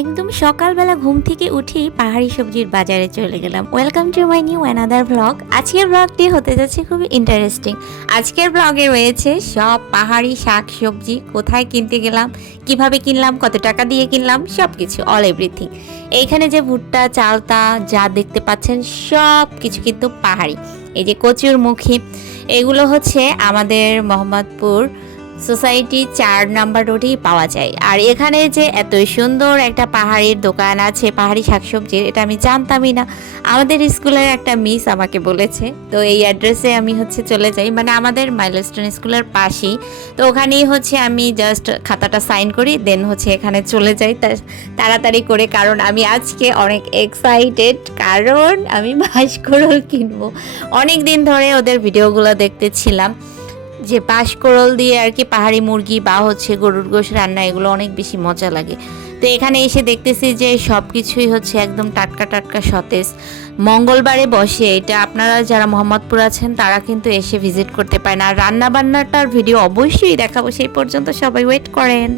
একদম সকালবেলা ঘুম থেকে উঠেই পাহাড়ি সবজির বাজারে চলে গেলাম। Welcome to my new another blog. আজকের ব্লগটি হতে যাচ্ছে খুবই ইন্টারেস্টিং। আজকের ব্লগে রয়েছে সব পাহাড়ি শাক সবজি, কোথায় কিনতে গেলাম, কিভাবে কিনলাম, কত টাকা দিয়ে কিনলাম, সব কিছু অল এভরিথিং। এইখানে যে ভুট্টা চালতা যা দেখতে পাচ্ছেন সব কিছু কিন্তু পাহাড়ি। এই যে কচুর মুখী, এগুলো হচ্ছে আমাদের মোহাম্মদপুর সোসাইটি 4 নাম্বার রোডেই পাওয়া যায়। আর এখানে যে এত সুন্দর একটা পাহাড়ির দোকান আছে পাহাড়ি শাকসবজির, এটা আমি জানতামই না। আমাদের স্কুলের একটা মিস আমাকে বলেছে, তো এই অ্যাড্রেসে আমি চলে যাই, মানে আমাদের মাইলস্টোন স্কুলের পাশেই। তো ওখানেই আমি জাস্ট খাতাটা সাইন করি, দেন এখানে চলে যাই তাড়াতাড়ি করে, কারণ আমি আজকে অনেক এক্সাইটেড, কারণ আমি বাঁশকুড়ুল কিনবো। অনেক দিন ধরে ওদের ভিডিওগুলো দেখতেছিলাম যে বাঁশকুড়ুল দিয়ে আর কি পাহাড়ি মুরগি বা গরুর গোশ রান্না, এগুলো অনেক বেশি মজা লাগে। তো এখানে এসে দেখতেছি যে সব কিছুই একদম টাটকা টাটকা সতেজ। মঙ্গলবারে বসে এটা, আপনারা যারা মোহাম্মদপুর আছেন তারা কিন্তু এসে ভিজিট করতে পারেন। আর রান্না বান্নাটার ভিডিও অবশ্যই দেখাবো, সেই পর্যন্ত সবাই ওয়েট করেন।